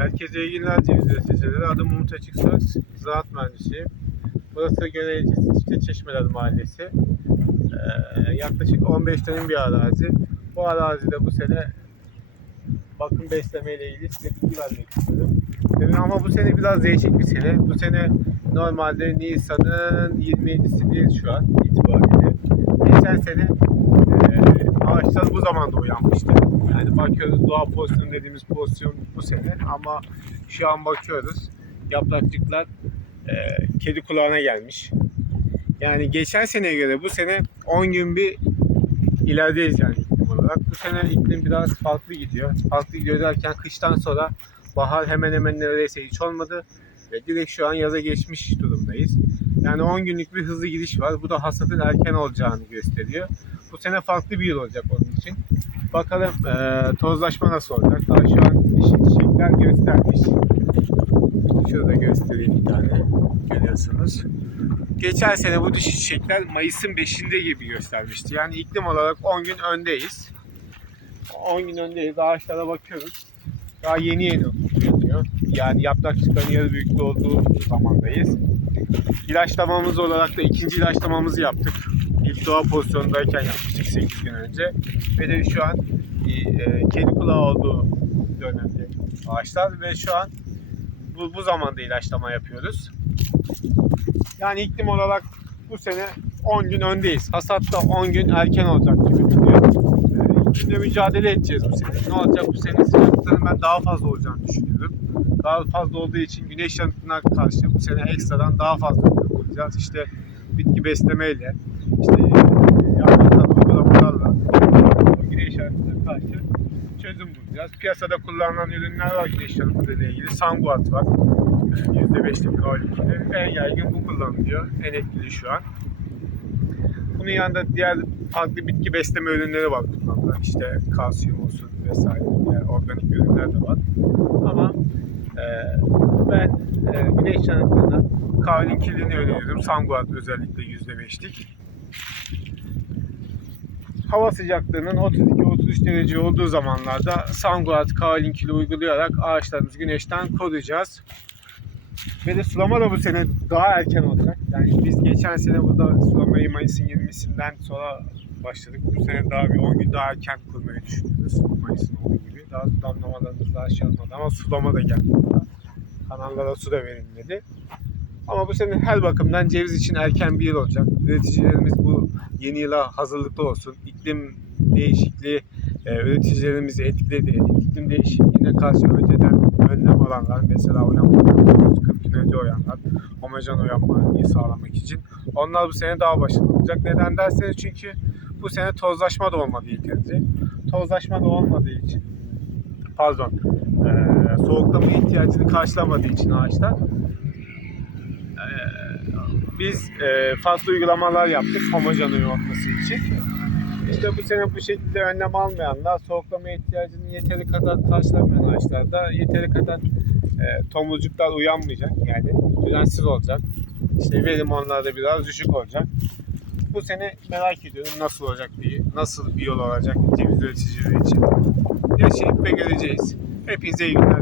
Herkese iyi günler ceviz üreticileri. Adım Umut Açıksöz. Ziraat mühendisiyim. Burası Göneğli İşte Çeşmeler Mahallesi. Ee, yaklaşık 15 dönüm bir arazi. Bu arazide bu sene bakım besleme ile ilgili size bilgi vermek istiyorum. Ama bu sene biraz değişik bir sene. Bu sene normalde Nisan'ın 27'si şu an itibariyle. Geçen sene e, ağaçlar bu zamanda uyanmıştı. Yani bakıyoruz doğa pozisyonu dediğimiz pozisyon bu sene ama şu an bakıyoruz yaprakçıklar e, kedi kulağına gelmiş. Yani geçen seneye göre bu sene 10 gün bir ilerideyiz yani iklim olarak. Bu sene iklim biraz farklı gidiyor. Farklı gidiyor derken kıştan sonra bahar hemen hemen neredeyse hiç olmadı. Ve direkt şu an yaza geçmiş durumdayız. Yani 10 günlük bir hızlı gidiş var. Bu da hasadın erken olacağını gösteriyor. Bu sene farklı bir yıl olacak onun için. Bakalım eee, tozlaşma nasıl olacak? Daha şu an çiçekler göstermiş. Şurada göstereyim bir tane. Görüyorsunuz. Geçen sene bu dişi çiçekler Mayıs'ın 5'inde gibi göstermişti. Yani iklim olarak 10 gün öndeyiz. 10 gün öndeyiz. Ağaçlara bakıyoruz. Daha yeni yeni uyanıyor. Yani yaprakçıkların yarı büyüklüğü olduğu zamandayız. İlaçlamamız olarak da ikinci ilaçlamamızı yaptık. İlk doğa pozisyonundayken yapmıştık 8 gün önce. Ve de şu an e, kedi kulağı olduğu dönemde ağaçlar ve şu an bu, bu zamanda ilaçlama yapıyoruz. Yani iklim olarak bu sene 10 gün öndeyiz. Hasat da 10 gün erken olacak gibi duruyor. E, iklimle mücadele edeceğiz bu sene. Ne olacak bu sene sıcaklıkların ben daha fazla olacağını düşünüyorum. Daha fazla olduğu için güneş yanıtına karşı bu sene ekstradan daha fazla kullanacağız. İşte bitki beslemeyle, işte e, yapraktan uygulamalarla güneş yanıtına karşı çözüm bulacağız. Piyasada kullanılan ürünler var yanıtı ile ilgili. Sanguat var. E, %5'lik K12'de. En yaygın bu kullanılıyor. En etkili şu an. Bunun yanında diğer farklı bitki besleme ürünleri var kullanılan. İşte kalsiyum olsun vesaire diğer organik ürünler de var. Ama e, ben e, güneş yanıtlarına kahvenin kilidini öneriyorum. Sanguat özellikle %5'lik. Hava sıcaklığının 32-33 derece olduğu zamanlarda Sanguat kaolin kili uygulayarak ağaçlarımızı güneşten koruyacağız. Ve de sulama da bu sene daha erken olacak. Yani biz geçen sene burada sulamayı Mayıs'ın 20'sinden sonra başladık. Bu sene daha bir 10 gün daha erken kurmayı düşünüyoruz. Mayıs'ın 10 gibi. Daha damlamalarımız daha şey olmadı ama sulama da geldi. Kanallara su da verilmedi. Ama bu sene her bakımdan ceviz için erken bir yıl olacak. Üreticilerimiz bu yeni yıla hazırlıklı olsun. İklim değişikliği e, üreticilerimizi etkiledi. İklim değişikliğine karşı önceden önlem alanlar, mesela uyanmalar, 40 gün önce uyanlar, homojen uyanmayı sağlamak için. Onlar bu sene daha başarılı olacak. Neden derseniz çünkü bu sene tozlaşma da olmadı yeterince. Tozlaşma da olmadığı için, pardon, e, soğuklama ihtiyacını karşılamadığı için ağaçlar biz e, farklı uygulamalar yaptık homojen uyanması için. İşte bu sene bu şekilde önlem almayanlar soğuklama ihtiyacını yeteri kadar karşılamayan ağaçlarda yeteri kadar e, tomurcuklar uyanmayacak yani düzensiz olacak. İşte verim onlarda biraz düşük olacak. Bu sene merak ediyorum nasıl olacak bir, nasıl bir yol olacak ceviz üreticileri için. Yaşayıp ve göreceğiz. Hepinize iyi günler.